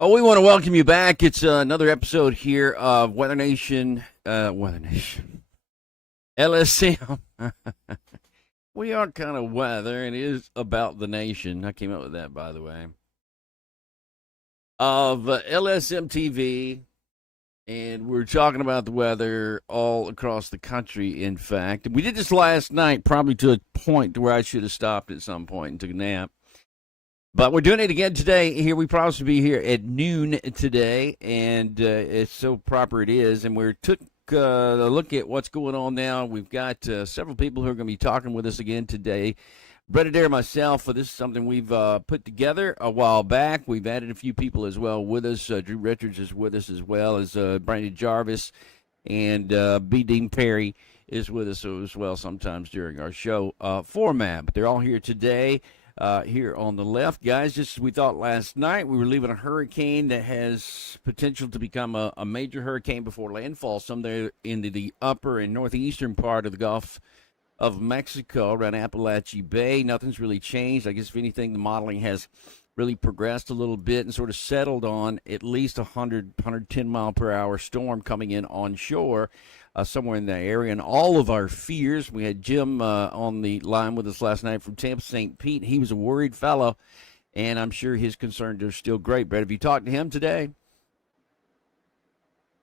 Oh, we want to welcome you back. It's another episode here of Weather Nation, LSM. We are kind of weather, and it is about the nation. I came up with that, by the way. Of LSM TV, and we're talking about the weather all across the country, in fact. We did this last night, probably to a point where I should have stopped at some point and took a nap. But we're doing it again today. Here, we promised to be here at noon today, and it's so proper it is. And we took a look at what's going on now. We've got several people who are going to be talking with us again today. Brett Adair, myself, this is something we've put together a while back. We've added a few people as well with us. Drew Richards is with us, as well as Brandon Jarvis, and B. Dean Perry is with us as well sometimes during our show format. But they're all here today. Here on the left, guys, just as we thought last night, we were leaving a hurricane that has potential to become a major hurricane before landfall somewhere into the upper and northeastern part of the Gulf of Mexico around Appalachia Bay. Nothing's really changed. I guess, if anything, the modeling has really progressed a little bit and sort of settled on at least 110 mile per hour storm coming in onshore. Somewhere in that area, and all of our fears. We had Jim on the line with us last night from Tampa, St. Pete. He was a worried fellow, and I'm sure his concerns are still great. Brett, have you talked to him today?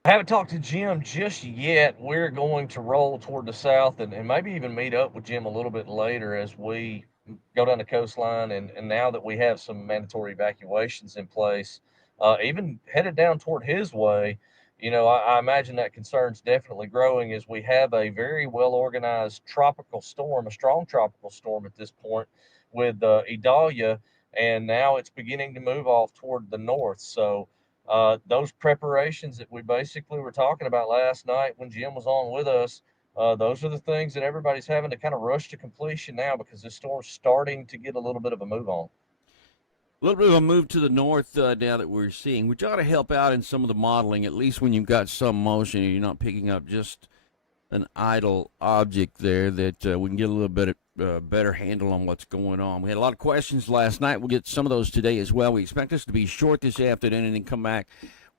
I haven't talked to Jim just yet. We're going to roll toward the south and maybe even meet up with Jim a little bit later as we go down the coastline. And now that we have some mandatory evacuations in place, even headed down toward his way, I imagine that concern's definitely growing as we have a very well organized tropical storm, a strong tropical storm at this point with Idalia, and now it's beginning to move off toward the north. So, those preparations that we basically were talking about last night when Jim was on with us, those are the things that everybody's having to kind of rush to completion now because this storm's starting to get a little bit of a move on. A little bit of a move to the north now that we're seeing, which ought to help out in some of the modeling, at least when you've got some motion and you're not picking up just an idle object there, that we can get a little bit better handle on what's going on. We had a lot of questions last night. We'll get some of those today as well. We expect us to be short this afternoon and then come back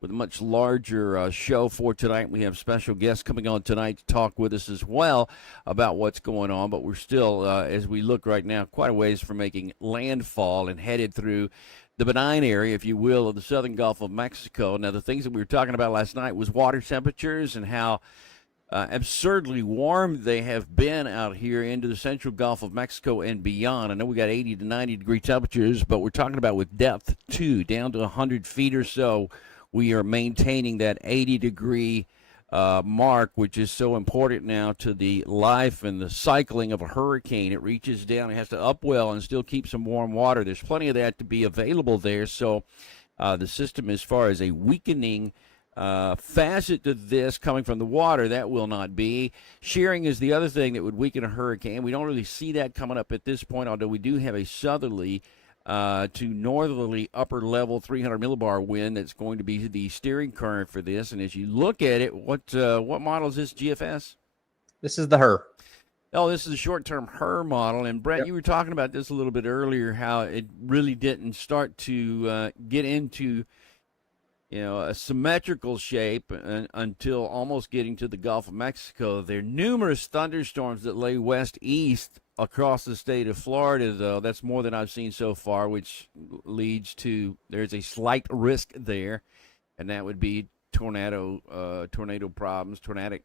with a much larger show for tonight. We have special guests coming on tonight to talk with us as well about what's going on, but we're still, as we look right now, quite a ways from making landfall and headed through the benign area, if you will, of the southern Gulf of Mexico. Now, the things that we were talking about last night was water temperatures and how absurdly warm they have been out here into the central Gulf of Mexico and beyond. I know we got 80 to 90 degree temperatures, but we're talking about with depth too, down to 100 feet or so. We are maintaining that 80-degree mark, which is so important now to the life and the cycling of a hurricane. It reaches down, it has to upwell and still keep some warm water. There's plenty of that to be available there. So the system, as far as a weakening facet to this coming from the water, that will not be. Shearing is the other thing that would weaken a hurricane. We don't really see that coming up at this point, although we do have a southerly to northerly upper level 300 millibar wind that's going to be the steering current for this. And as you look at it, what model is this, GFS? This is the HER. Oh, this is a short-term HER model. And Brett, You were talking about this a little bit earlier, how it really didn't start to get into a symmetrical shape until almost getting to the Gulf of Mexico. There are numerous thunderstorms that lay west-east across the state of Florida, though. That's more than I've seen so far, which leads to there's a slight risk there, and that would be tornado problems, tornadic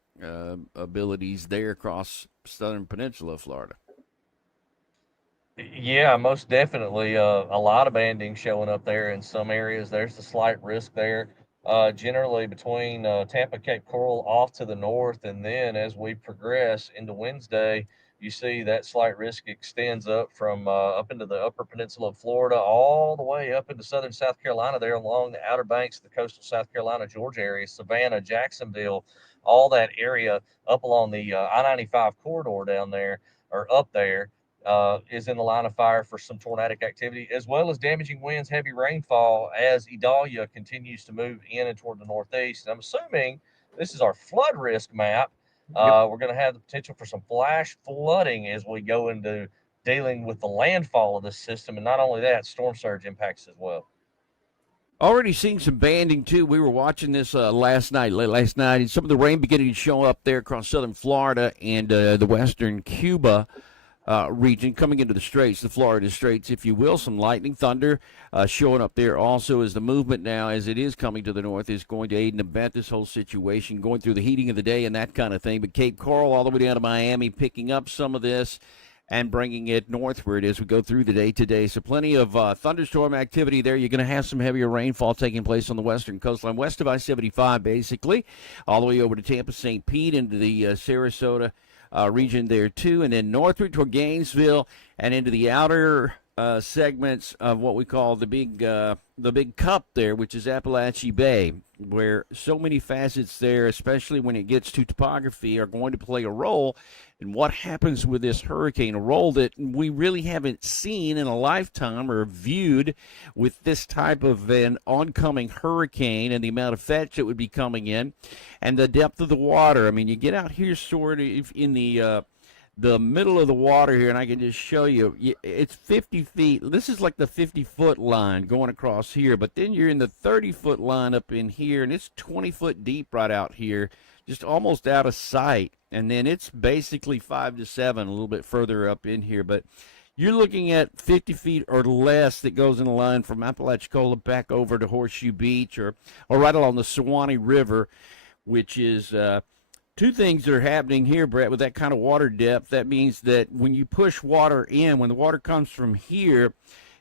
abilities there across southern peninsula of Florida. Yeah, most definitely. A lot of banding showing up there in some areas. There's a slight risk there. Generally between Tampa, Cape Coral off to the north, and then as we progress into Wednesday, you see that slight risk extends up from up into the upper peninsula of Florida, all the way up into southern South Carolina, there along the outer banks of the coastal South Carolina, Georgia area, Savannah, Jacksonville, all that area up along the I-95 corridor down there, or up there, is in the line of fire for some tornadic activity, as well as damaging winds, heavy rainfall as Idalia continues to move in and toward the northeast. And I'm assuming this is our flood risk map. We're going to have the potential for some flash flooding as we go into dealing with the landfall of this system. And not only that, storm surge impacts as well. Already seeing some banding, too. We were watching this late last night, and some of the rain beginning to show up there across southern Florida and the western Cuba region coming into the Straits, the Florida Straits, if you will. Some lightning, thunder showing up there also as the movement now, as it is coming to the north, is going to aid and abet this whole situation, going through the heating of the day and that kind of thing. But Cape Coral all the way down to Miami picking up some of this and bringing it northward as we go through the day today. So plenty of thunderstorm activity there. You're going to have some heavier rainfall taking place on the western coastline, west of I-75 basically, all the way over to Tampa, St. Pete, into the Sarasota region there too, and then northward toward Gainesville and into the outer segments of what we call the big cup there, which is Appalachia Bay, where so many facets there, especially when it gets to topography, are going to play a role in what happens with this hurricane, a role that we really haven't seen in a lifetime or viewed with this type of an oncoming hurricane and the amount of fetch that would be coming in and the depth of the water. I mean, you get out here sort of in the middle of the water here, and I can just show you, it's 50 feet. This is like the 50-foot line going across here, but then you're in the 30-foot line up in here, and it's 20 foot deep right out here, just almost out of sight. And then it's basically 5 to 7, a little bit further up in here. But you're looking at 50 feet or less that goes in the line from Apalachicola back over to Horseshoe Beach or right along the Suwannee River, which is two things that are happening here, Brett, with that kind of water depth. That means that when you push water in, when the water comes from here,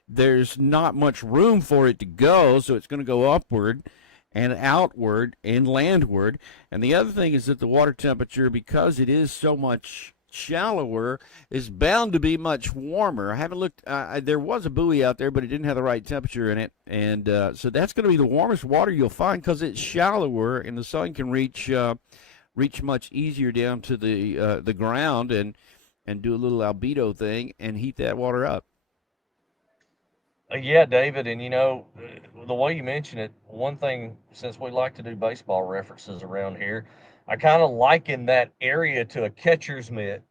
there's not much room for it to go, so it's going to go upward. and outward and landward. And the other thing is that the water temperature, because it is so much shallower, is bound to be much warmer. I haven't looked. There was a buoy out there, but it didn't have the right temperature in it, and so that's going to be the warmest water you'll find because it's shallower, and the sun can reach much easier down to the ground and do a little albedo thing and heat that water up. Yeah, David, and the way you mention it, one thing, since we like to do baseball references around here, I kind of liken that area to a catcher's mitt.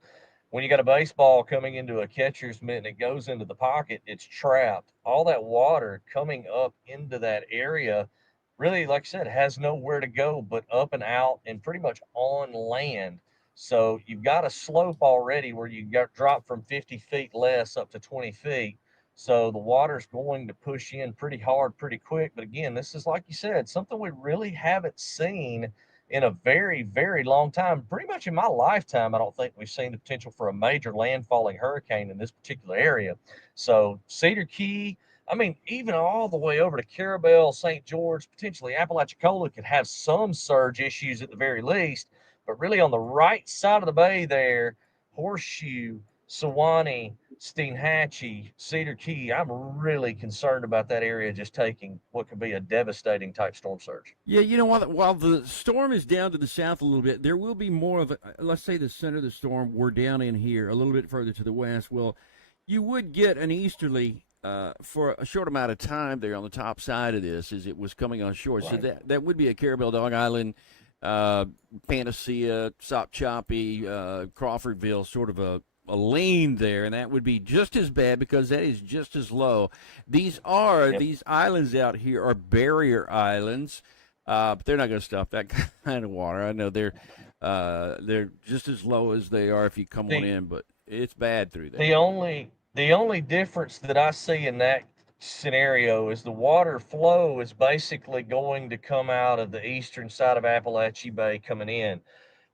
When you got a baseball coming into a catcher's mitt and it goes into the pocket, it's trapped. All that water coming up into that area really, like I said, has nowhere to go but up and out and pretty much on land. So you've got a slope already where you got dropped from 50 feet less up to 20 feet. So the water's going to push in pretty hard, pretty quick. But again, this is, like you said, something we really haven't seen in a very, very long time. Pretty much in my lifetime, I don't think we've seen the potential for a major landfalling hurricane in this particular area. So Cedar Key, I mean, even all the way over to Carabel, St. George, potentially Apalachicola could have some surge issues at the very least. But really on the right side of the bay there, Horseshoe, Sewanee, Steinhatchee, Cedar Key, I'm really concerned about that area just taking what could be a devastating type storm surge. Yeah, you know what? While the storm is down to the south a little bit, there will be more of a, let's say the center of the storm, we're down in here a little bit further to the west. Well, you would get an easterly for a short amount of time there on the top side of this as it was coming on shore. So Right. that would be a Carabel, Dog Island, Panacea, Sop Choppy, Crawfordville, sort of a lane there, and that would be just as bad because that is just as low. Yep. These islands out here are barrier islands, but they're not going to stop that kind of water. I know they're just as low as they are if you come on The in, but it's bad through there. the only difference that I see in that scenario is the water flow is basically going to come out of the eastern side of Appalachia Bay coming in.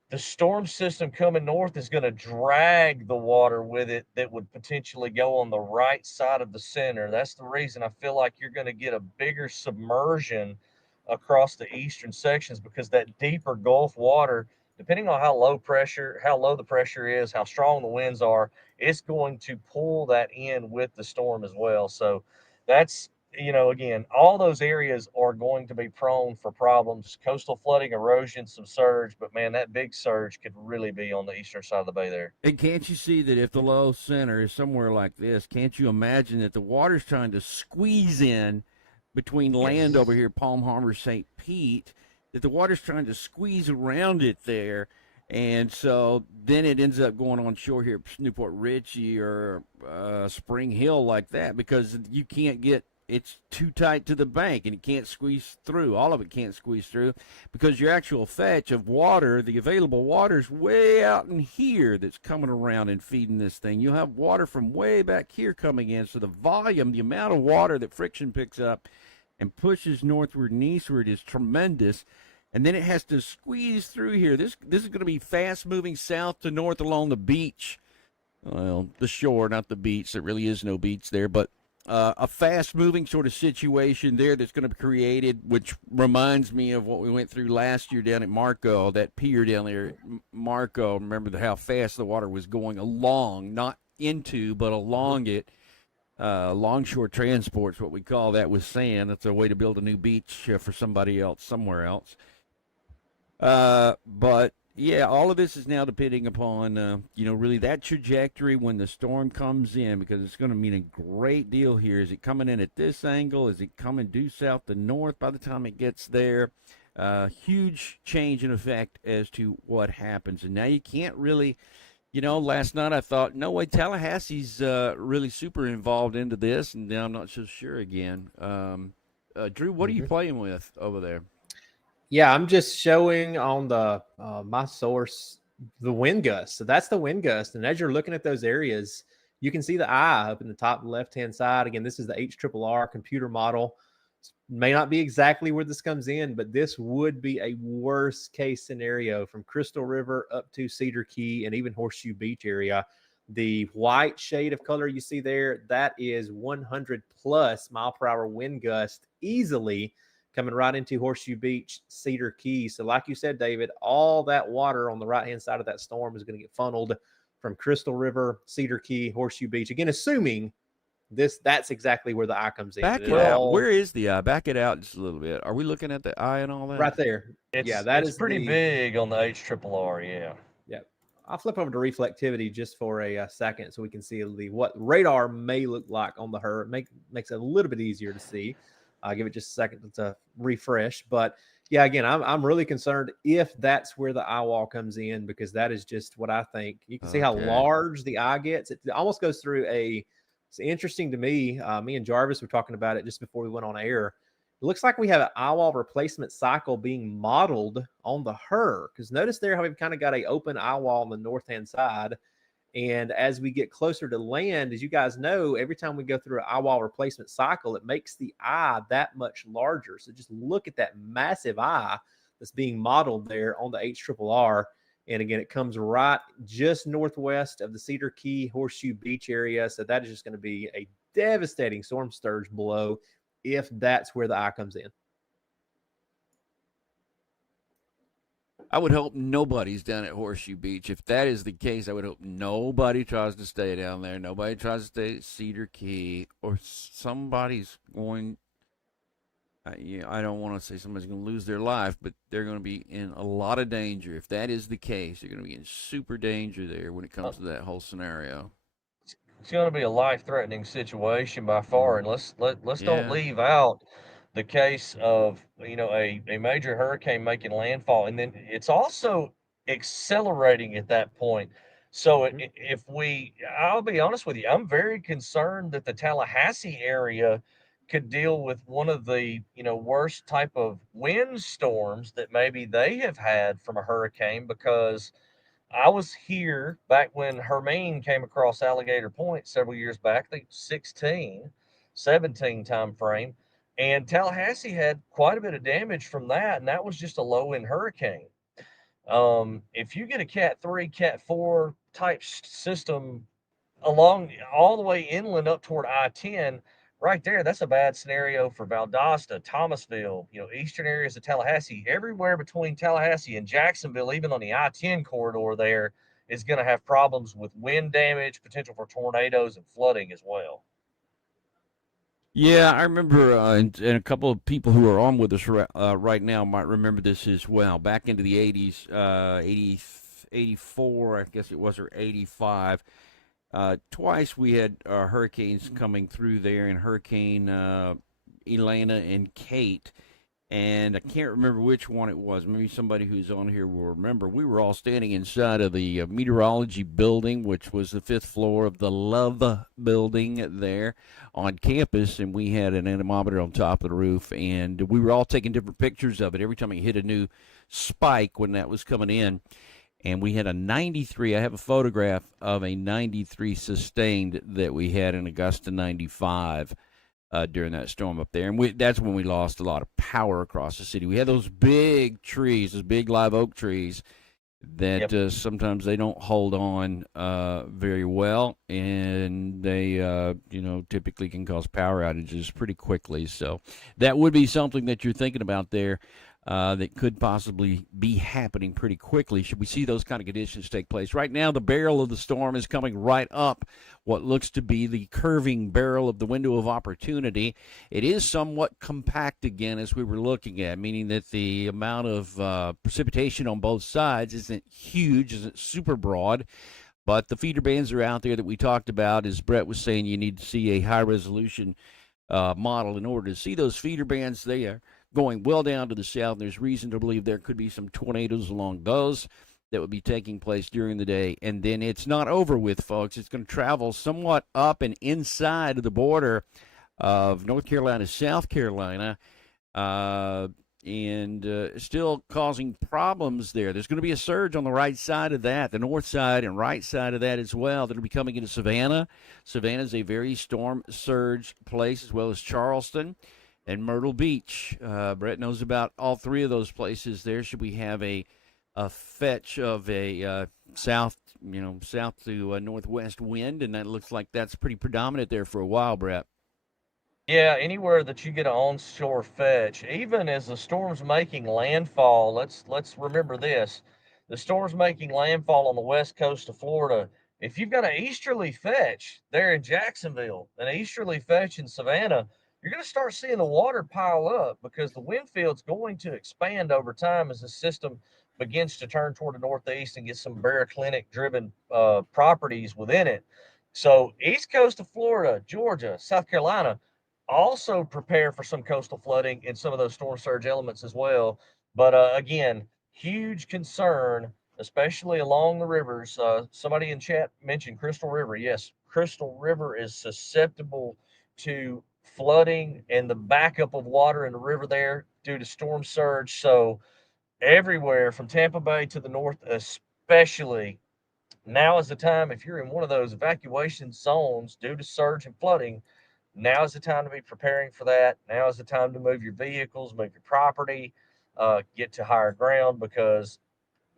The storm system coming north is going to drag the water with it that would potentially go on the right side of the center. That's the reason I feel like you're going to get a bigger submersion across the eastern sections because that deeper Gulf water, depending on how low the pressure is, how strong the winds are, it's going to pull that in with the storm as well. So that's, again, all those areas are going to be prone for problems, coastal flooding, erosion, some surge. But man, that big surge could really be on the eastern side of the bay there. And can't you see that if the low center is somewhere like this, can't you imagine that the water's trying to squeeze in between land over Yes. here, Palm Harbor, St. Pete, that the water's trying to squeeze around it there. And so then it ends up going on shore here, Newport Richie or Spring Hill, like that, because you can't get it's too tight to the bank and it can't squeeze through. All of it can't squeeze through because your actual fetch of water, the available water, is way out in here that's coming around and feeding this thing. You'll have water from way back here coming in. So the volume, the amount of water that friction picks up and pushes northward and eastward is tremendous. And then it has to squeeze through here. This is going to be fast moving south to north along the beach. Well, the shore, not the beach. There really is no beach there, but a fast moving sort of situation there that's going to be created, which reminds me of what we went through last year down at Marco, that pier down there at Marco. Remember how fast the water was going along, not into, but along it. Longshore transport's what we call that with sand. That's a way to build a new beach for somebody else somewhere else. But yeah, all of this is now depending upon, really that trajectory when the storm comes in, because it's going to mean a great deal here. Is it coming in at this angle? Is it coming due south to north by the time it gets there? Huge change in effect as to what happens. And now you can't really, last night I thought, no way, Tallahassee's really super involved into this, and now I'm not so sure again. Drew, what are you Mhm. playing with over there? Yeah, I'm just showing on the my source the wind gust. So that's the wind gust, and as you're looking at those areas, you can see the eye up in the top left hand side. Again, this is the HRRR computer model. May not be exactly where this comes in, but this would be a worst case scenario from Crystal River up to Cedar Key and even Horseshoe Beach area. The white shade of color you see there, that is 100 plus mile per hour wind gust easily coming right into Horseshoe Beach, Cedar Key. So like you said, David, all that water on the right-hand side of that storm is going to get funneled from Crystal River, Cedar Key, Horseshoe Beach. Again, assuming that's exactly where the eye comes in. Back it out. Where is the eye? Back it out just a little bit. Are we looking at the eye and all that? Right there. It's that it's is pretty big on the HRRR. Yeah. Yeah. I'll flip over to reflectivity just for a second so we can see what radar may look like on the HUR. Makes it a little bit easier to see. I'll give it just a second to refresh. But yeah, again, I'm really concerned if that's where the eye wall comes in, because that is just what I think. You can see how large the eye gets. It almost goes through it's interesting to me. Me and Jarvis were talking about it just before we went on air. It looks like we have an eye wall replacement cycle being modeled on the HUR, because notice there how we've kind of got an open eye wall on the north-hand side. And as we get closer to land, as you guys know, every time we go through an eye wall replacement cycle, it makes the eye that much larger. So just look at that massive eye that's being modeled there on the HRRR. And again, it comes right just northwest of the Cedar Key, Horseshoe Beach area. So that is just going to be a devastating storm surge blow if that's where the eye comes in. I would hope nobody's down at Horseshoe Beach. If that is the case, I would hope nobody tries to stay down there. Nobody tries to stay at Cedar Key, or somebody's going. I don't want to say somebody's going to lose their life, but they're going to be in a lot of danger. If that is the case, you're going to be in super danger there when it comes to that whole scenario. It's going to be a life-threatening situation by far, and let's don't leave out the case of a major hurricane making landfall, and then it's also accelerating at that point. So I'll be honest with you, I'm very concerned that the Tallahassee area could deal with one of the worst type of wind storms that maybe they have had from a hurricane, because I was here back when Hermine came across Alligator Point several years back, I think 16, 17 time frame. And Tallahassee had quite a bit of damage from that, and that was just a low end hurricane. If you get a Cat 3, Cat 4 type system along all the way inland up toward I-10, right there, that's a bad scenario for Valdosta, Thomasville, eastern areas of Tallahassee. Everywhere between Tallahassee and Jacksonville, even on the I-10 corridor there, is going to have problems with wind damage, potential for tornadoes and flooding as well. Yeah, I remember, and a couple of people who are on with us right now might remember this as well. Back into the 80s, 84, I guess it was, or 85. Twice we had hurricanes coming through there, and Hurricane Elena and Kate, and I can't remember which one it was. Maybe somebody who's on here will remember. We were all standing inside of the meteorology building, which was the 5th floor of the Love building there on campus, and we had an anemometer on top of the roof, and we were all taking different pictures of it every time it hit a new spike when that was coming in. And we had a 93. I have a photograph of a 93 sustained that we had in Augusta 95 during that storm up there. And that's when we lost a lot of power across the city. We had those big trees, those big live oak trees that sometimes they don't hold on very well, and they typically can cause power outages pretty quickly. So that would be something that you're thinking about there. That could possibly be happening pretty quickly should we see those kind of conditions take place. Right now, the barrel of the storm is coming right up what looks to be the curving barrel of the window of opportunity. It is somewhat compact again, as we were looking at, meaning that the amount of precipitation on both sides isn't huge, isn't super broad. But the feeder bands are out there that we talked about. As Brett was saying, you need to see a high-resolution model in order to see those feeder bands there going well down to the south. There's reason to believe there could be some tornadoes along those that would be taking place during the day. And then it's not over with, folks. It's going to travel somewhat up and inside of the border of North Carolina, South Carolina, and still causing problems there. There's going to be a surge on the right side of that, the north side and right side of that as well. That'll be coming into Savannah. Savannah is a very storm surge place, as well as Charleston and Myrtle Beach. Brett knows about all three of those places there. Should we have a fetch of a south to northwest wind, and that looks like that's pretty predominant there for a while, Brett. Yeah, anywhere that you get an onshore fetch, even as the storm's making landfall, let's remember this. The storm's making landfall on the west coast of Florida. If you've got an easterly fetch there in Jacksonville, an easterly fetch in Savannah, you're going to start seeing the water pile up because the wind field's going to expand over time as the system begins to turn toward the northeast and get some baroclinic driven properties within it. So, east coast of Florida, Georgia, South Carolina, also prepare for some coastal flooding and some of those storm surge elements as well. But again, huge concern, especially along the rivers. Somebody in chat mentioned Crystal River. Yes, Crystal River is susceptible to flooding and the backup of water in the river there due to storm surge. So everywhere from Tampa Bay to the north, especially now is the time if you're in one of those evacuation zones due to surge and flooding. Now is the time to be preparing for that. Now is the time to move your vehicles, move your property, get to higher ground, because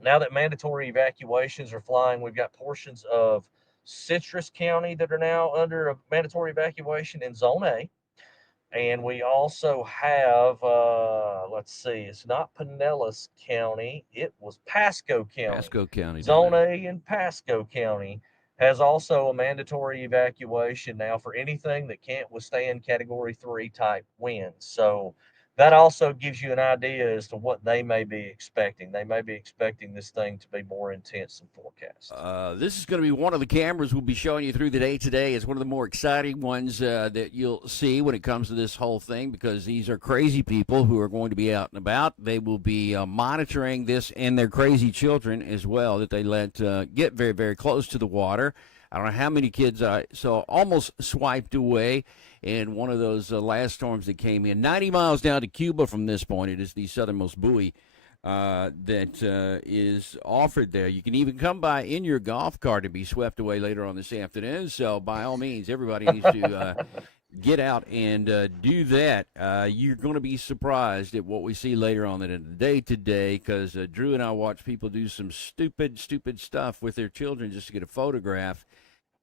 now that mandatory evacuations are flying, we've got portions of Citrus County that are now under a mandatory evacuation in Zone A. And we also have, let's see, it's not Pinellas County, it was Pasco County. Pasco County down Zone there. A in Pasco County has also a mandatory evacuation now for anything that can't withstand Category 3 type winds. So that also gives you an idea as to what they may be expecting. They may be expecting this thing to be more intense than forecast. This is going to be one of the cameras we'll be showing you through the day today. It's one of the more exciting ones that you'll see when it comes to this whole thing, because these are crazy people who are going to be out and about. They will be monitoring this and their crazy children as well that they let get very, very close to the water. I don't know how many kids I saw almost swiped away in one of those last storms that came in. 90 miles down to Cuba from this point. It is the southernmost buoy that is offered there. You can even come by in your golf cart and be swept away later on this afternoon. So, by all means, everybody needs to get out and do that. You're going to be surprised at what we see later on in the day today, because Drew and I watch people do some stupid, stupid stuff with their children just to get a photograph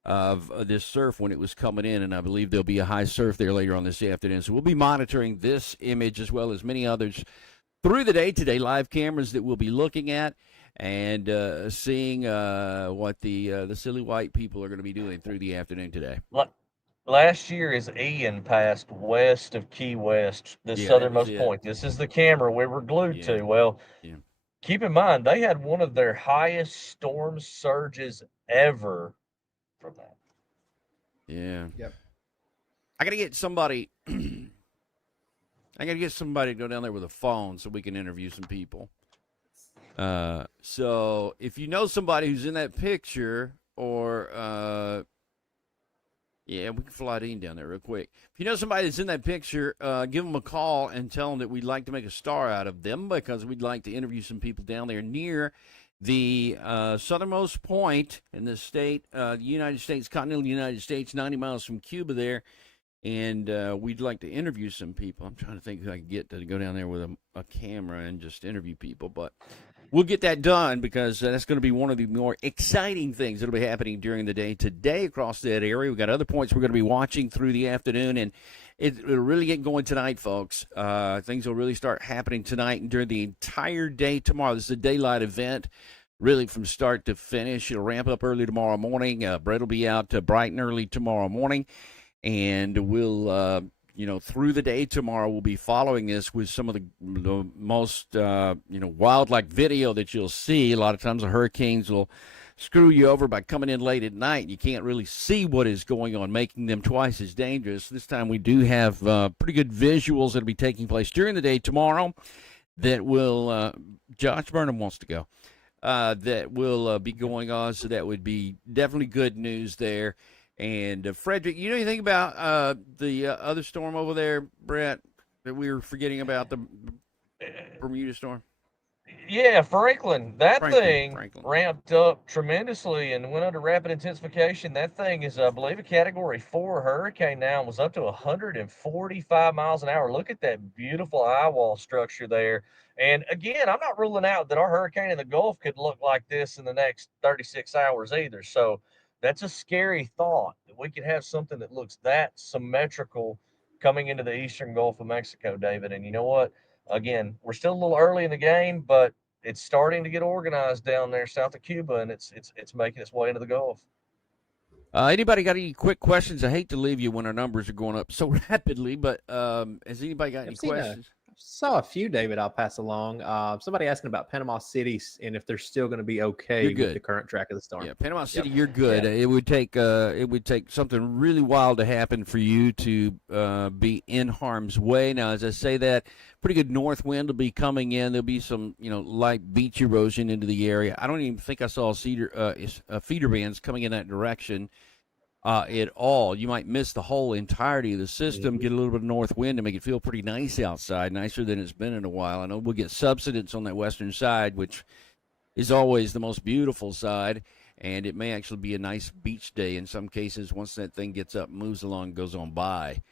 of this surf when it was coming in, and I believe there'll be a high surf there later on this afternoon. So we'll be monitoring this image as well as many others through the day today, live cameras that we'll be looking at and seeing what the silly white people are going to be doing through the afternoon today. Last year, as Ian passed west of Key West, the Yeah, that was southernmost it. point, this is the camera we were glued Yeah. to. Well, Yeah. keep in mind, they had one of their highest storm surges ever from that. Yeah. Yep. I got to get somebody. I got to get somebody to go down there with a phone so we can interview some people. So if you know somebody who's in that picture, or yeah, we can fly Dean down there real quick. If you know somebody that's in that picture, give them a call and tell them that we'd like to make a star out of them, because we'd like to interview some people down there near the southernmost point in the state, the United States, continental United States, 90 miles from Cuba there. And we'd like to interview some people. I'm trying to think who I can get to go down there with a camera and just interview people. But we'll get that done, because that's going to be one of the more exciting things that'll be happening during the day today across that area. We've got other points we're going to be watching through the afternoon, and it'll really get going tonight, folks. Things will really start happening tonight and during the entire day tomorrow. This is a daylight event, really from start to finish. It'll ramp up early tomorrow morning. Brett will be out bright and early tomorrow morning. And we'll, through the day tomorrow, we'll be following this with some of the most, wildlife video that you'll see. A lot of times the hurricanes will screw you over by coming in late at night. You can't really see what is going on, making them twice as dangerous. This time we do have pretty good visuals that will be taking place during the day tomorrow that will, Josh Burnham wants to go, that will be going on. So that would be definitely good news there. And Frederick, you know anything about the other storm over there, Brett, that we were forgetting about, the Bermuda storm? Yeah, Franklin, that thing Franklin. ramped up tremendously and went under rapid intensification. That thing is, I believe, a Category 4 hurricane now, and was up to 145 miles an hour. Look at that beautiful eye wall structure there. And again, I'm not ruling out that our hurricane in the Gulf could look like this in the next 36 hours either. So that's a scary thought, that we could have something that looks that symmetrical coming into the eastern Gulf of Mexico, David. And you know what? Again, we're still a little early in the game, but it's starting to get organized down there south of Cuba, and it's making its way into the Gulf. Anybody got any quick questions? I hate to leave you when our numbers are going up so rapidly, but has anybody got any questions? Saw a few, David. I'll pass along. Somebody asking about Panama City and if they're still going to be okay with the current track of the storm. Yeah, Panama City, you're good. Yeah. It would take something really wild to happen for you to be in harm's way. Now, as I say that, pretty good north wind will be coming in. There'll be some light beach erosion into the area. I don't even think I saw feeder bands coming in that direction. At all. You might miss the whole entirety of the system, get a little bit of north wind to make it feel pretty nice outside, nicer than it's been in a while. I know we'll get subsidence on that western side, which is always the most beautiful side, and it may actually be a nice beach day in some cases once that thing gets up, moves along, goes on by.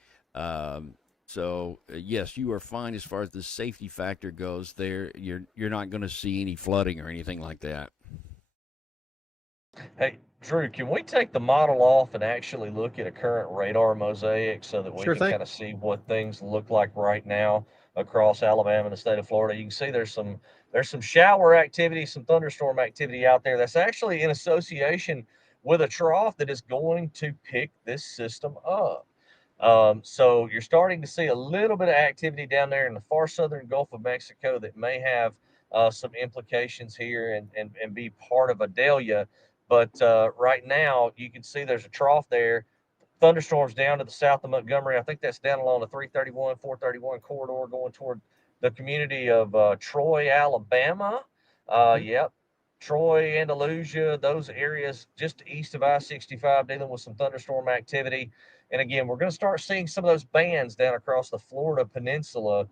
Yes, you are fine as far as the safety factor goes there. You're not going to see any flooding or anything like that. Hey, Drew, can we take the model off and actually look at a current radar mosaic so that we can kind of see what things look like right now across Alabama and the state of Florida? You can see there's some shower activity, some thunderstorm activity out there that's actually in association with a trough that is going to pick this system up. So you're starting to see a little bit of activity down there in the far southern Gulf of Mexico that may have some implications here and be part of Idalia. But right now, you can see there's a trough there. Thunderstorms down to the south of Montgomery. I think that's down along the 331, 431 corridor going toward the community of Troy, Alabama. Yep. Troy, Andalusia, those areas just east of I-65 dealing with some thunderstorm activity. And again, we're going to start seeing some of those bands down across the Florida peninsula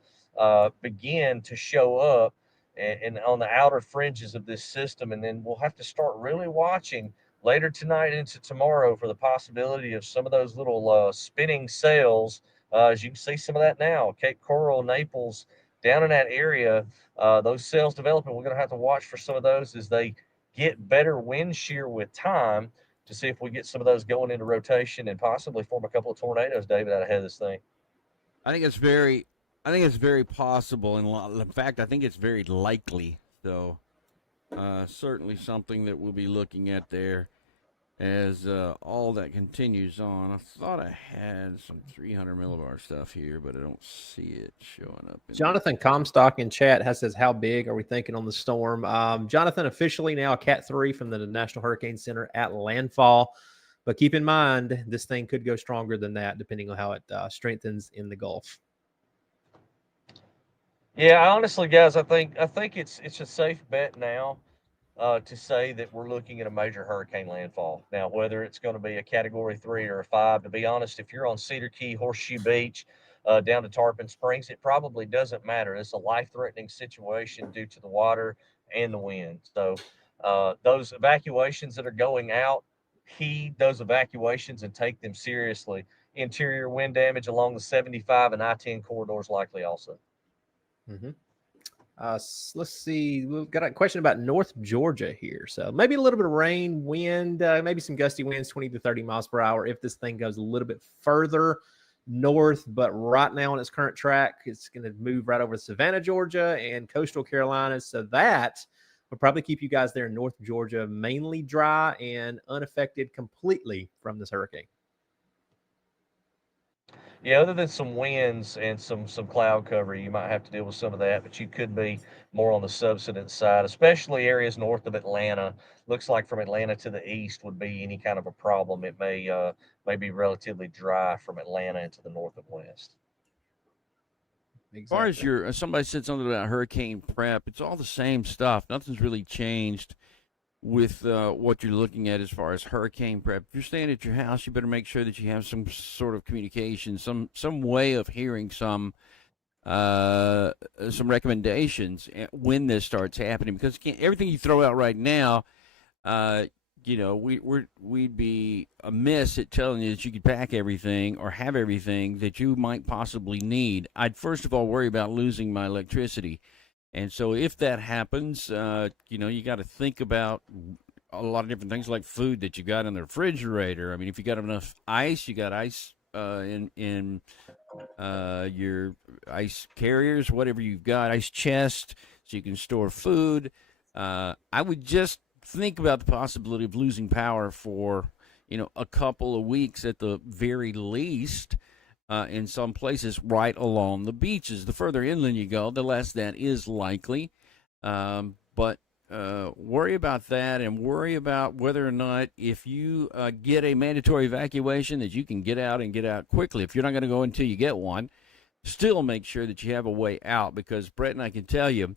begin to show up and on the outer fringes of this system. And then we'll have to start really watching later tonight into tomorrow for the possibility of some of those little spinning sails. As you can see some of that now, Cape Coral, Naples, down in that area, those sails developing. We're going to have to watch for some of those as they get better wind shear with time to see if we get some of those going into rotation and possibly form a couple of tornadoes, David, out ahead of this thing. I think it's very possible, and in fact, I think it's very likely. So, certainly something that we'll be looking at there as all that continues on. I thought I had some 300 millibar stuff here, but I don't see it showing up. Jonathan Comstock in chat says, how big are we thinking on the storm? Jonathan, officially now a Cat 3 from the National Hurricane Center at landfall. But keep in mind, this thing could go stronger than that, depending on how it strengthens in the Gulf. Yeah, honestly, guys, I think it's a safe bet now to say that we're looking at a major hurricane landfall. Now, whether it's going to be a Category 3 or a 5, to be honest, if you're on Cedar Key, Horseshoe Beach, down to Tarpon Springs, it probably doesn't matter. It's a life-threatening situation due to the water and the wind. So those evacuations that are going out, heed those evacuations and take them seriously. Interior wind damage along the 75 and I-10 corridors likely also. Mm-hmm. Let's see. We've got a question about North Georgia here. So maybe a little bit of rain, wind, maybe some gusty winds, 20 to 30 miles per hour if this thing goes a little bit further north. But right now on its current track, it's going to move right over Savannah, Georgia and coastal Carolinas. So that will probably keep you guys there in North Georgia mainly dry and unaffected completely from this hurricane. Yeah, other than some winds and some cloud cover, you might have to deal with some of that, but you could be more on the subsidence side, especially areas north of Atlanta. Looks like from Atlanta to the east would be any kind of a problem. It may be relatively dry from Atlanta into the north and west. Exactly. As far as somebody said something about hurricane prep, it's all the same stuff. Nothing's really changed with what you're looking at as far as hurricane prep. If you're staying at your house, you better make sure that you have some sort of communication, some way of hearing some recommendations when this starts happening. Because everything you throw out right now, we'd be amiss at telling you that you could pack everything or have everything that you might possibly need. I'd first of all worry about losing my electricity. And so if that happens, you got to think about a lot of different things like food that you got in the refrigerator. I mean, if you got enough ice, you got ice in your ice carriers, whatever you've got, ice chest, so you can store food. I would just think about the possibility of losing power for a couple of weeks at the very least. In some places, right along the beaches. The further inland you go, the less that is likely. But worry about that, and worry about whether or not, if you get a mandatory evacuation, that you can get out and get out quickly. If you're not going to go until you get one, still make sure that you have a way out, because Brett and I can tell you,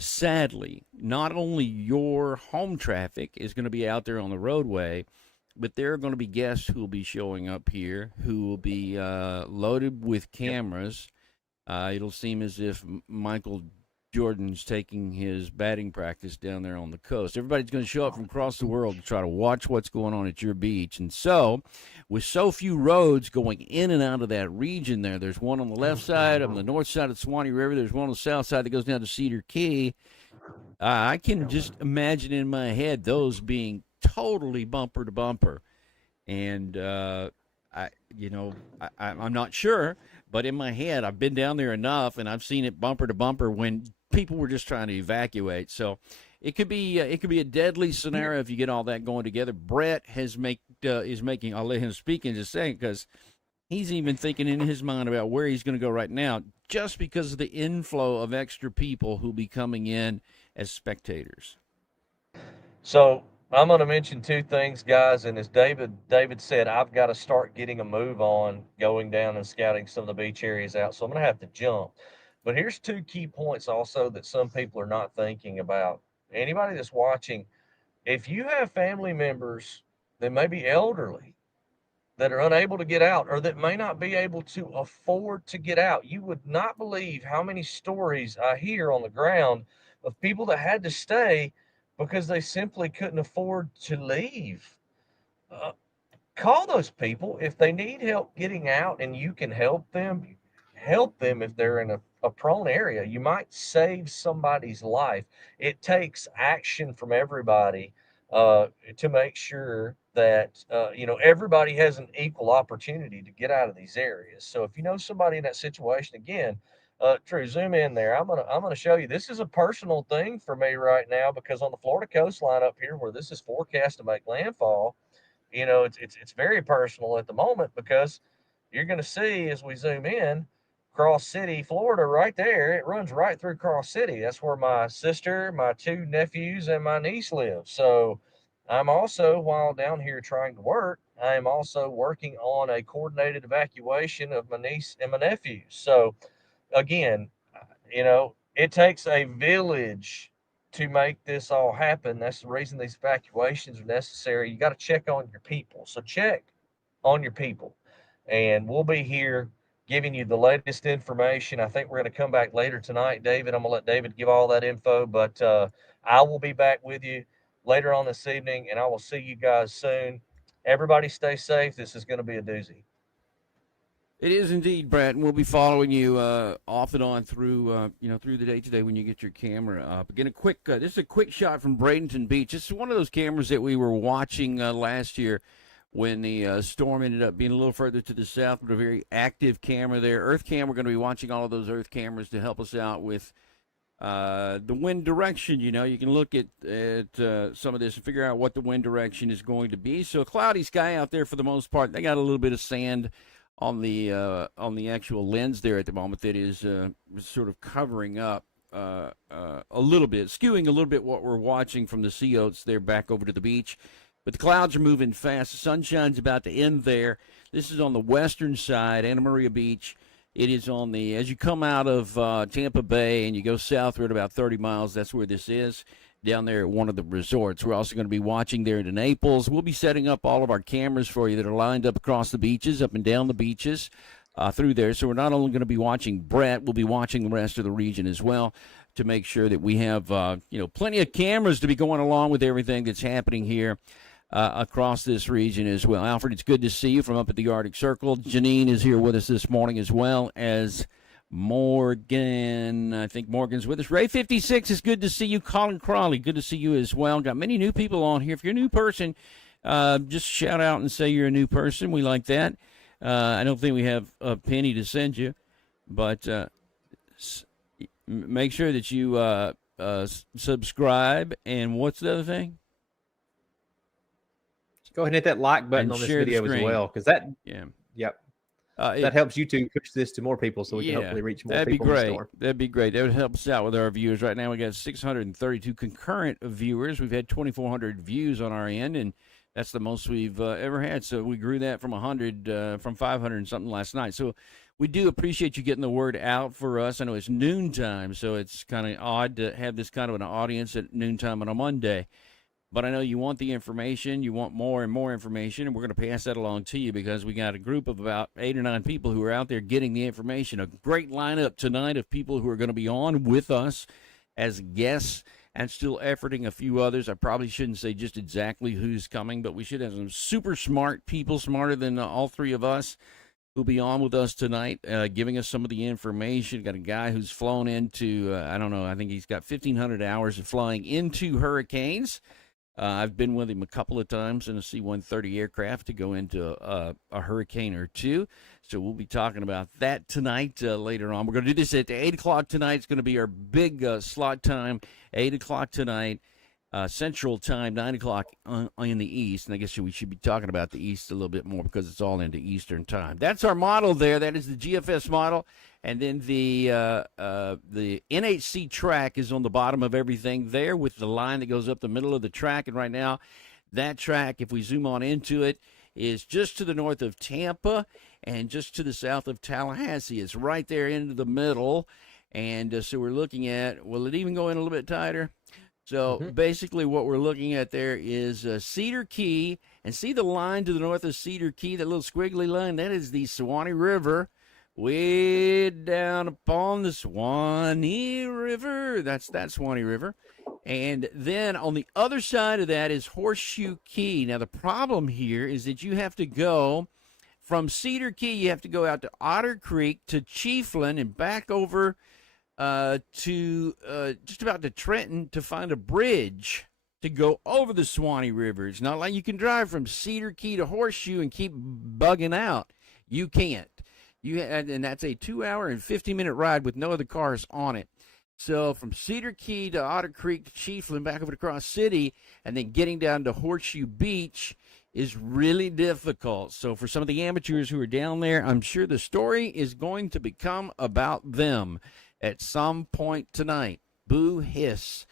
sadly, not only your home traffic is going to be out there on the roadway, but there are going to be guests who will be showing up here who will be loaded with cameras. It'll seem as if Michael Jordan's taking his batting practice down there on the coast. Everybody's going to show up from across the world to try to watch what's going on at your beach. And so, with so few roads going in and out of that region there's one on the left side, on the north side of the Swanee River. There's one on the south side that goes down to Cedar Key. I can just imagine in my head those being totally bumper to bumper. And I'm not sure, but in my head, I've been down there enough, and I've seen it bumper to bumper when people were just trying to evacuate. So it could be a deadly scenario if you get all that going together. Brett is making. I'll let him speak in just a second, because he's even thinking in his mind about where he's going to go right now, just because of the inflow of extra people who'll be coming in as spectators. So I'm going to mention two things, guys. And as David said, I've got to start getting a move on going down and scouting some of the beach areas out. So I'm going to have to jump. But here's two key points also that some people are not thinking about. Anybody that's watching, if you have family members that may be elderly, that are unable to get out, or that may not be able to afford to get out, you would not believe how many stories I hear on the ground of people that had to stay because they simply couldn't afford to leave. Uh, Call those people if they need help getting out, and you can help them. Help them if they're in a prone area. You might save somebody's life. It takes action from everybody to make sure that everybody has an equal opportunity to get out of these areas. So if you know somebody in that situation, again, Drew, zoom in there. I'm gonna show you. This is a personal thing for me right now, because on the Florida coastline up here, where this is forecast to make landfall, it's very personal at the moment, because you're going to see, as we zoom in, Cross City, Florida, right there. It runs right through Cross City. That's where my sister, my two nephews, and my niece live. So I'm also, while down here trying to work, I am also working on a coordinated evacuation of my niece and my nephews. So again, it takes a village to make this all happen. That's the reason these evacuations are necessary. You got to check on your people. So check on your people. And we'll be here giving you the latest information. I think we're going to come back later tonight, David. I'm going to let David give all that info, but I will be back with you later on this evening, and I will see you guys soon. Everybody stay safe. This is going to be a doozy. It is indeed, Brett, and we'll be following you off and on through through the day today when you get your camera up. Again, this is a quick shot from Bradenton Beach. This is one of those cameras that we were watching last year when the storm ended up being a little further to the south, but a very active camera there. Earth Cam, we're going to be watching all of those Earth cameras to help us out with the wind direction. You can look at some of this and figure out what the wind direction is going to be. So a cloudy sky out there for the most part. They got a little bit of sand on the actual lens there at the moment that is sort of covering up a little bit, skewing a little bit what we're watching from the sea oats there back over to the beach. But the clouds are moving fast. The sunshine's about to end there. This is on the western side, Anna Maria Beach. It is on as you come out of Tampa Bay and you go southward about 30 miles, that's where this is, down there at one of the resorts. We're also going to be watching there into Naples. We'll be setting up all of our cameras for you that are lined up across the beaches, up and down the beaches through there. So we're not only going to be watching Brett, we'll be watching the rest of the region as well to make sure that we have plenty of cameras to be going along with everything that's happening here across this region as well. Alfred, it's good to see you from up at the Arctic Circle. Janine is here with us this morning, as well as Morgan. I think Morgan's with us. Ray 56, is good to see you. Colin Crawley, good to see you as well. Got many new people on here. If you're a new person, just shout out and say you're a new person. We like that. I don't think we have a penny to send you, but make sure that you subscribe. And what's the other thing? Go ahead and hit that like button And on this share the video as screen. well, because that, Yeah. yep, It, that helps YouTube push this to more people, so we can Yeah, hopefully reach more that'd be people in the great. store. That'd be great. That would help us out with our viewers. Right now, we got 632 concurrent viewers. We've had 2,400 views on our end, and that's the most we've ever had. So we grew that from 100, from 500 and something last night. So we do appreciate you getting the word out for us. I know it's noontime, so it's kind of odd to have this kind of an audience at noontime on a Monday. But I know you want the information. You want more and more information, and we're going to pass that along to you because we got a group of about 8 or 9 people who are out there getting the information. A great lineup tonight of people who are going to be on with us as guests and still efforting a few others. I probably shouldn't say just exactly who's coming, but we should have some super smart people, smarter than all 3 of us, who'll be on with us tonight, giving us some of the information. Got a guy who's flown into, I don't know, I think he's got 1,500 hours of flying into hurricanes. I've been with him a couple of times in a C-130 aircraft to go into a hurricane or two. So we'll be talking about that tonight later on. We're going to do this at 8 o'clock tonight. It's going to be our big slot time, 8 o'clock tonight, Central Time, 9 o'clock in the East. And I guess we should be talking about the East a little bit more because it's all into Eastern Time. That's our model there. That is the GFS model. And then the NHC track is on the bottom of everything there with the line that goes up the middle of the track. And right now, that track, if we zoom on into it, is just to the north of Tampa and just to the south of Tallahassee. It's right there into the middle. And so we're looking at, will it even go in a little bit tighter? So basically what we're looking at there is Cedar Key. And see the line to the north of Cedar Key, that little squiggly line? That is the Suwannee River. Way down upon the Suwannee River. That's that Suwannee River. And then on the other side of that is Horseshoe Key. Now, the problem here is that you have to go from Cedar Key, you have to go out to Otter Creek to Chiefland and back over to just about to Trenton to find a bridge to go over the Suwannee River. It's not like you can drive from Cedar Key to Horseshoe and keep bugging out. You can't. And that's a 2-hour and 50-minute ride with no other cars on it. So from Cedar Key to Otter Creek to Chiefland, back over to Cross City, and then getting down to Horseshoe Beach is really difficult. So for some of the amateurs who are down there, I'm sure the story is going to become about them at some point tonight. Boo hiss.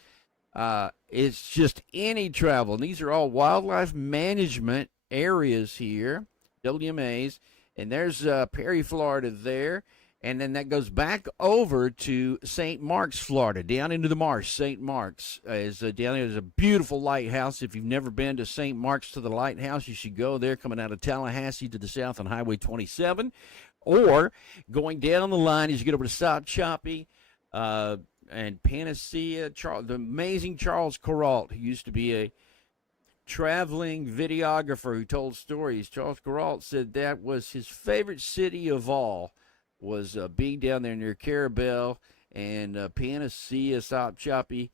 It's just any travel. And these are all wildlife management areas here, WMAs. And there's Perry, Florida there. And then that goes back over to St. Mark's, Florida, down into the marsh. St. Mark's is down there. There's a beautiful lighthouse. If you've never been to St. Mark's to the lighthouse, you should go there, coming out of Tallahassee to the south on Highway 27. Or going down the line as you get over to South Choppy and Panacea. The amazing Charles Corralt, who used to be a traveling videographer who told stories. Charles Corralt said that was his favorite city of all, was being down there near Carabel and Panacea, South Choppy,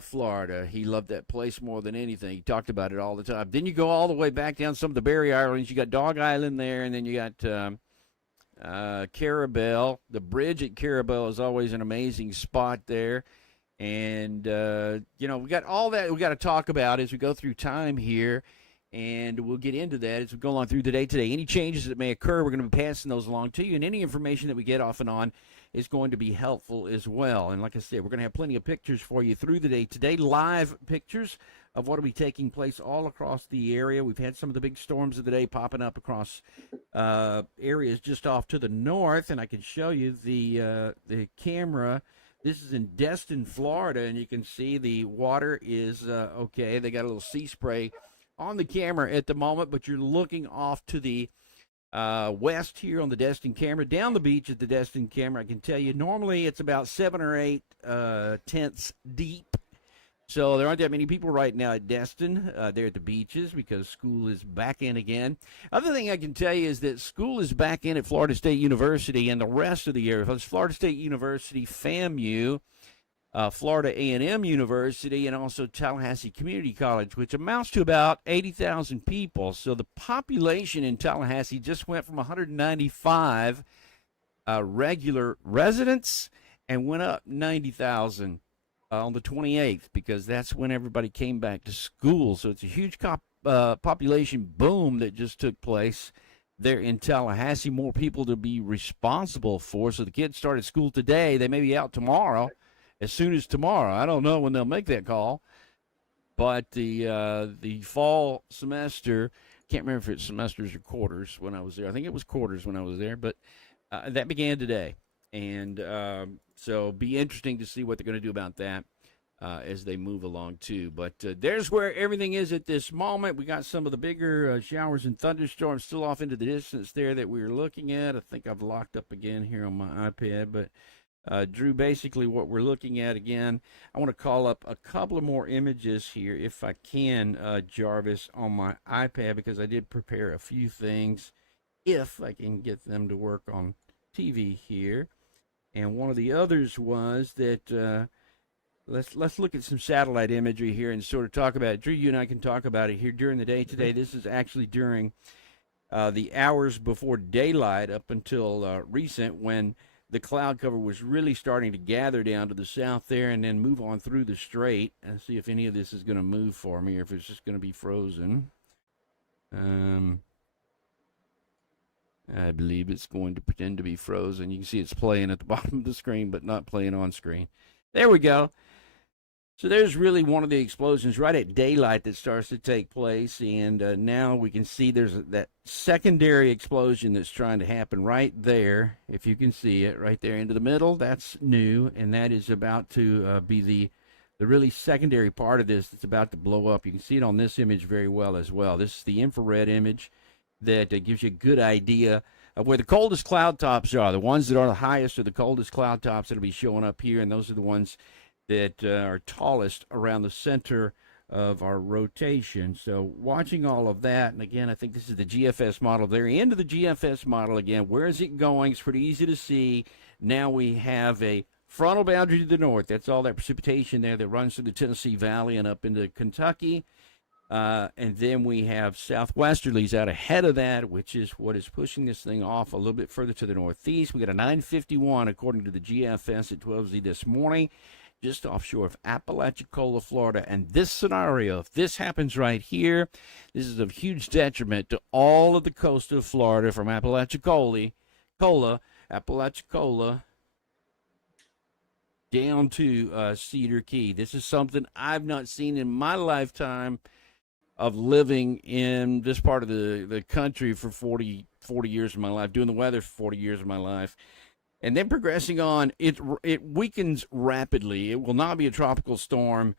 Florida. He loved that place more than anything. He talked about it all the time. Then you go all the way back down some of the Berry Islands. You got Dog Island there, and then you got Carabel. The bridge at Carabel is always an amazing spot there. And, we got all that we got to talk about as we go through time here. And we'll get into that as we go along through the day today. Any changes that may occur, we're going to be passing those along to you. And any information that we get off and on is going to be helpful as well. And like I said, we're going to have plenty of pictures for you through the day today, live pictures of what will be taking place all across the area. We've had some of the big storms of the day popping up across areas just off to the north. And I can show you the camera. This is in Destin, Florida, and you can see the water is okay. They got a little sea spray on the camera at the moment, but you're looking off to the west here on the Destin camera, down the beach at the Destin camera. I can tell you normally it's about 7 or 8 tenths deep. So there aren't that many people right now at Destin. There at the beaches because school is back in again. Other thing I can tell you is that school is back in at Florida State University and the rest of the area. Florida State University, FAMU, Florida A&M University, and also Tallahassee Community College, which amounts to about 80,000 people. So the population in Tallahassee just went from 195 regular residents and went up 90,000 on the 28th, because that's when everybody came back to school. So it's a huge population boom that just took place there in Tallahassee. More people to be responsible for. So the kids started school today. They may be out tomorrow, as soon as tomorrow. I don't know when they'll make that call. But the fall semester, can't remember if it's semesters or quarters when I was there. I think it was quarters when I was there, but that began today. And so be interesting to see what they're going to do about that as they move along too. But there's where everything is at this moment. We got some of the bigger showers and thunderstorms still off into the distance there that we were looking at. I think I've locked up again here on my iPad. But Drew, basically what we're looking at again, I want to call up a couple of more images here if I can, Jarvis, on my iPad, because I did prepare a few things if I can get them to work on TV here. And one of the others was that let's look at some satellite imagery here and sort of talk about it. Drew, you and I can talk about it here during the day today. This is actually during the hours before daylight up until recent, when the cloud cover was really starting to gather down to the south there and then move on through the strait. And see if any of this is going to move for me or if it's just going to be frozen. I believe it's going to pretend to be frozen. You can see it's playing at the bottom of the screen, but not playing on screen. There we go. So there's really one of the explosions right at daylight that starts to take place, and now we can see there's that secondary explosion that's trying to happen right there, if you can see it, right there into the middle. That's new, and that is about to be the really secondary part of this that's about to blow up. You can see it on this image very well as well. This is the infrared image that gives you a good idea of where the coldest cloud tops are. The ones that are the highest are the coldest cloud tops that will be showing up here, and those are the ones that are tallest around the center of our rotation. So watching all of that, and again, I think this is the GFS model. They're into the GFS model again. Where is it going? It's pretty easy to see. Now we have a frontal boundary to the north. That's all that precipitation there that runs through the Tennessee Valley and up into Kentucky. And then we have southwesterlies out ahead of that, which is what is pushing this thing off a little bit further to the northeast. We got a 951 according to the GFS at 12Z this morning, just offshore of Apalachicola, Florida. And this scenario, if this happens right here, this is of huge detriment to all of the coast of Florida from Apalachicola down to Cedar Key. This is something I've not seen in my lifetime of living in this part of the country for 40 years of my life, doing the weather for 40 years of my life. And then progressing on, it weakens rapidly. It will not be a tropical storm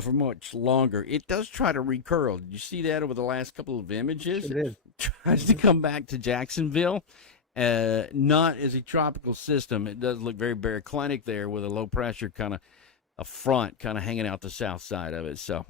for much longer. It does try to recurl. Did you see that over the last couple of images? Sure did. It tries to come back to Jacksonville, not as a tropical system. It does look very baroclinic there with a low pressure kind of a front kind of hanging out the south side of it. So.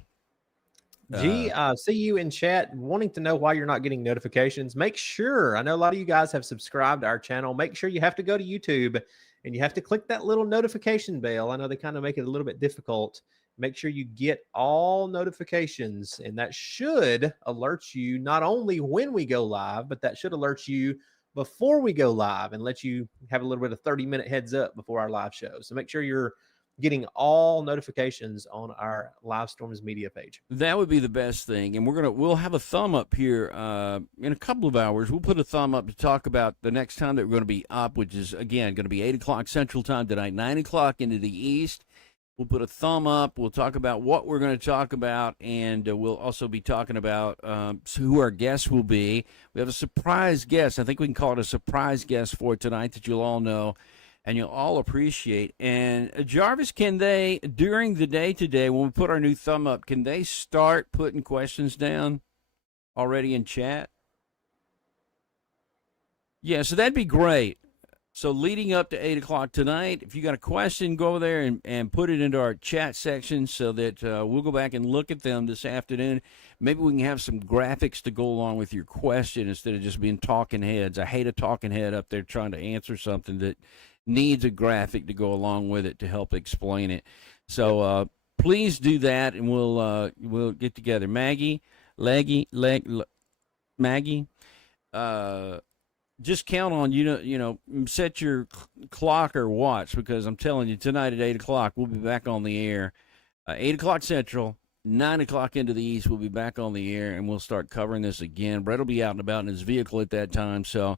See you in chat wanting to know why you're not getting notifications. Make sure, I know a lot of you guys have subscribed to our channel. Make sure you have to go to YouTube and you have to click that little notification bell. I know they kind of make it a little bit difficult. Make sure you get all notifications, and that should alert you not only when we go live, but that should alert you before we go live and let you have a little bit of 30-minute heads up before our live show. So make sure you're getting all notifications on our Live Storms media page. That would be the best thing. And we'll have a thumb up here in a couple of hours. We'll put a thumb up to talk about the next time that we're going to be up, which is, again, going to be 8 o'clock Central Time tonight, 9 o'clock into the East. We'll put a thumb up. We'll talk about what we're going to talk about, and we'll also be talking about who our guests will be. We have a surprise guest. I think we can call it a surprise guest for tonight that you'll all know and you'll all appreciate. And Jarvis, can they, during the day today, when we put our new thumb up, can they start putting questions down already in chat? Yeah, so that'd be great. So leading up to 8 o'clock tonight, if you got a question, go over there and put it into our chat section so that we'll go back and look at them this afternoon. Maybe we can have some graphics to go along with your question instead of just being talking heads. I hate a talking head up there trying to answer something that needs a graphic to go along with it to help explain it. So please do that, and we'll get together. Maggie, Maggie, just count on set your clock or watch, because I'm telling you, tonight at 8 o'clock we'll be back on the air. 8 o'clock Central, 9 o'clock into the East. We'll be back on the air, and we'll start covering this again. Brett will be out and about in his vehicle at that time, so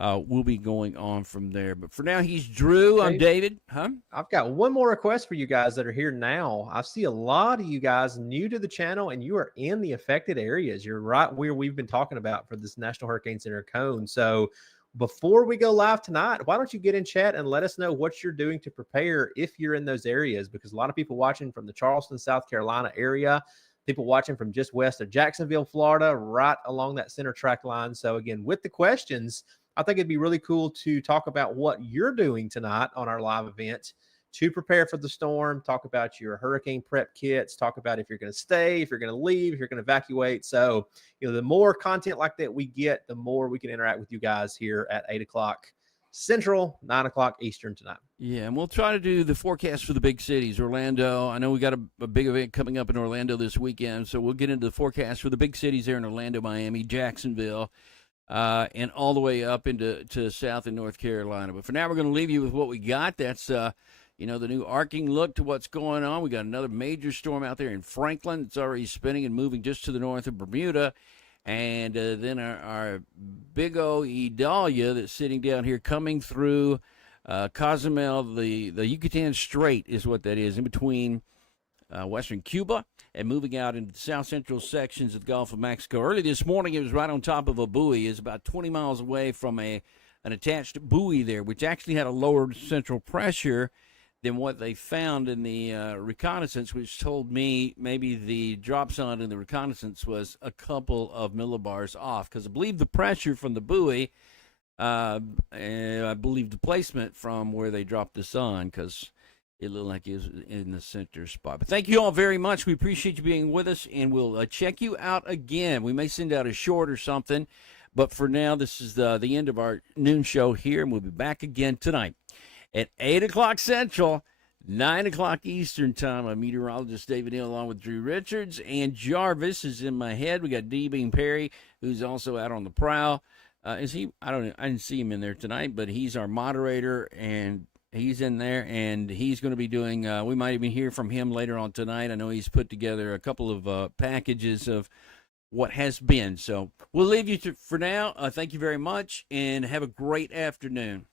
we'll be going on from there. But for now, he's Drew. I'm David. Huh? I've got one more request for you guys that are here now. I see a lot of you guys new to the channel, and you are in the affected areas. You're right where we've been talking about for this National Hurricane Center cone. So before we go live tonight, why don't you get in chat and let us know what you're doing to prepare if you're in those areas, because a lot of people watching from the Charleston, South Carolina area, people watching from just west of Jacksonville, Florida, right along that center track line. So again, with the questions, I think it'd be really cool to talk about what you're doing tonight on our live event to prepare for the storm, talk about your hurricane prep kits, talk about if you're going to stay, if you're going to leave, if you're going to evacuate. So, the more content like that we get, the more we can interact with you guys here at 8 o'clock Central, 9 o'clock Eastern tonight. Yeah, and we'll try to do the forecast for the big cities. Orlando, I know we got a big event coming up in Orlando this weekend, so we'll get into the forecast for the big cities there in Orlando, Miami, Jacksonville, and all the way up into South and North Carolina. But for now, we're going to leave you with what we got. That's, the new arcing look to what's going on. We got another major storm out there in Franklin. It's already spinning and moving just to the north of Bermuda. And then our big old Idalia that's sitting down here coming through Cozumel. The Yucatan Strait is what that is, in between western Cuba and moving out into the south central sections of the Gulf of Mexico. Early this morning, it was right on top of a buoy. It's about 20 miles away from an attached buoy there, which actually had a lower central pressure than what they found in the reconnaissance, which told me maybe the drop zone in the reconnaissance was a couple of millibars off, because I believe the pressure from the buoy, and I believe the placement from where they dropped the sun, because it looked like it was in the center spot. But thank you all very much. We appreciate you being with us, and we'll check you out again. We may send out a short or something, but for now, this is the end of our noon show here, and we'll be back again tonight at 8 o'clock Central, 9 o'clock Eastern time. I'm meteorologist David Hill, along with Drew Richards, and Jarvis is in my head. We got D-Beam Perry, who's also out on the prowl. Is he? I don't know. I didn't see him in there tonight, but he's our moderator, and he's in there, and he's going to be doing, we might even hear from him later on tonight. I know he's put together a couple of packages of what has been. So we'll leave you for now. Thank you very much, and have a great afternoon.